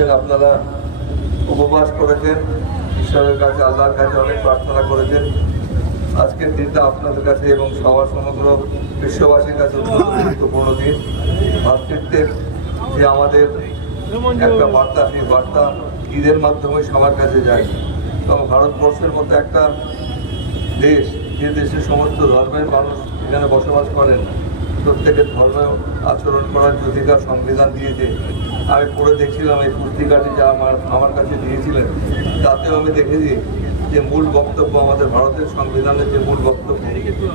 বসেছেন, আপনারা উপবাস করেছেন, ঈশ্বরের কাছে আল্লাহর কাছে অনেক প্রার্থনা করেছেন। আজকের দিনটা আপনাদের কাছে এবং সবার সমগ্র বিশ্ববাসীর কাছে অত্যন্ত গুরুত্বপূর্ণ দিন। ভাতৃত্বের যে আমাদের একটা বার্তা, সেই বার্তা ঈদের মাধ্যমে সবার কাছে যায়। এবং ভারতবর্ষের মতো একটা দেশ, যে দেশে সমস্ত ধর্মের মানুষ এখানে বসবাস করেন, প্রত্যেকের ধর্ম আচরণ করার যে অধিকার সংবিধান দিয়েছে। আমি পড়ে দেখছিলাম এই পুস্তিকাটি যা আমার কাছে দিয়েছিলেন, তাতেও আমি দেখেছি যে মূল বক্তব্য, আমাদের ভারতের সংবিধানের যে মূল বক্তব্য,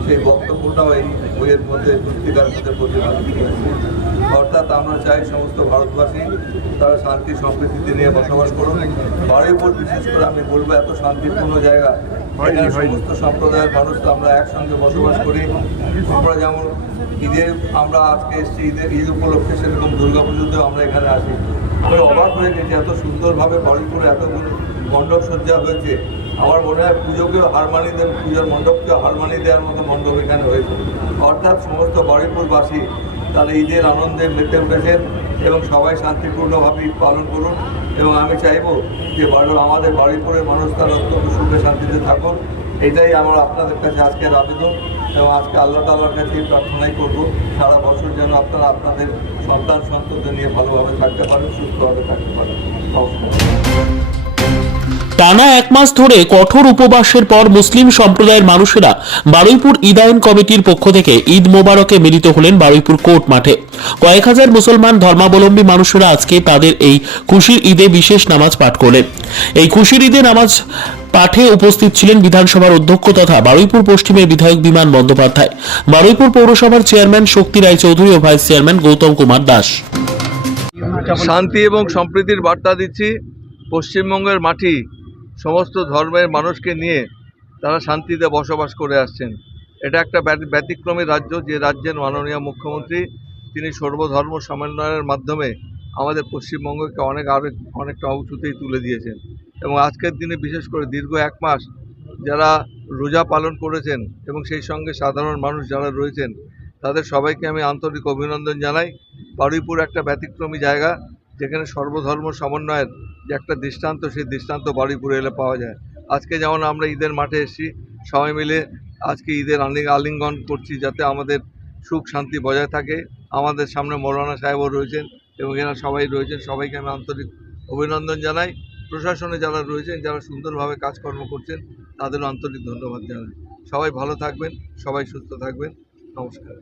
সেই বক্তব্যটাও এই বইয়ের মধ্যে, পুস্তিকার মধ্যে প্রতিপাদিত হয়েছে। অর্থাৎ আমরা চাই সমস্ত ভারতবাসী তারা শান্তি সম্প্রীতিতে নিয়ে বসবাস করুন। বারুইপুর বিশেষ করে আমি বলবো, এত শান্তিপূর্ণ জায়গা, এখানে সমস্ত সম্প্রদায়ের মানুষ আমরা একসঙ্গে বসবাস করি। আমরা যেমন আমরা আজকে এসেছি ঈদ উপলক্ষে, সেরকম দুর্গাপুজোতেও আমরা এখানে আসি। আমি অবাক হয়ে গেছি, এত সুন্দরভাবে বারুইপুরে এতগুলো মণ্ডপ সজ্জা হয়েছে। আমার মনে হয় পুজোকেও হার মানিয়ে দেবে, পুজোর মণ্ডপকেও হার মানিয়ে দেওয়ার মতো মণ্ডপ এখানে হয়েছে। অর্থাৎ সমস্ত বারুইপুরবাসী তারা ঈদের আনন্দে মেতে উঠেছেন এবং সবাই শান্তিপূর্ণভাবে ঈদ পালন করুন। এবং আমি চাইব যে আমাদের বারুইপুরের মানুষ তারা অত্যন্ত সুখে শান্তিতে থাকুন। এটাই আমার আপনাদের কাছে আজকের আবেদন। এবং আজকে আল্লাহ তাআলার কাছে প্রার্থনাই করব, সারা বছর যেন আপনারা আপনাদের সন্তান সন্ততি নিয়ে ভালোভাবে থাকতে পারেন, সুস্থভাবে থাকতে পারেন। নমস্কার। টানা এক মাস ধরে কঠোর উপবাসের পর মুসলিম সম্প্রদায়ের মানুষেরা বারুইপুর ঈদায়ন কমিটির পক্ষ থেকে ঈদ মোবারকে মিলিত হলেন বারুইপুর কোর্ট মাঠে। কয়েক হাজার মুসলমান ধর্মাবলম্বী মানুষেরা আজকে তাদের এই খুশির ঈদে বিশেষ নামাজ পাঠ করলেন। এই খুশির ঈদে নামাজ পাঠে উপস্থিত ছিলেন বিধানসভার অধ্যক্ষ তথা বারুইপুর পশ্চিমের বিধায়ক বিমান বন্দ্যোপাধ্যায়, বারুইপুর পৌরসভার চেয়ারম্যান শক্তি রায়চৌধুরী ও ভাইস চেয়ারম্যান গৌতম কুমার দাস। শান্তি এবং সম্প্রীতির বার্তা দিচ্ছি। পশ্চিমবঙ্গের মাটি সমস্ত ধর্মের মানুষকে নিয়ে তারা শান্তিতে বসবাস করে আসছেন। এটা একটা ব্যতিক্রমী রাজ্য, যে রাজ্যের মাননীয় মুখ্যমন্ত্রী তিনি সর্বধর্ম সমন্বয়ের মাধ্যমে আমাদের পশ্চিমবঙ্গকে অনেকটা উঁচুতেই তুলে দিয়েছেন। এবং আজকের দিনে বিশেষ করে দীর্ঘ এক মাস যারা রোজা পালন করেছেন এবং সেই সঙ্গে সাধারণ মানুষ যারা রয়েছেন, তাদের সবাইকে আমি আন্তরিক অভিনন্দন জানাই। বারুইপুর একটা ব্যতিক্রমী জায়গা, যেখানে সর্বধর্ম সমন্বয়ের যে একটা দৃষ্টান্ত, সেই দৃষ্টান্ত বারুইপুরে এলে পাওয়া যায়। আজকে যেমন আমরা ঈদের মাঠে এসেছি, সবাই মিলে আজকে ঈদের আলিঙ্গন করছি, যাতে আমাদের সুখ শান্তি বজায় থাকে। আমাদের সামনে মৌলানা সাহেবও রয়েছেন এবং এরা সবাই রয়েছেন, সবাইকে আমি আন্তরিক অভিনন্দন জানাই। প্রশাসনে যারা রয়েছেন, যারা সুন্দরভাবে কাজকর্ম করছেন, তাদেরও আন্তরিক ধন্যবাদ জানাই। সবাই ভালো থাকবেন, সবাই সুস্থ থাকবেন। নমস্কার।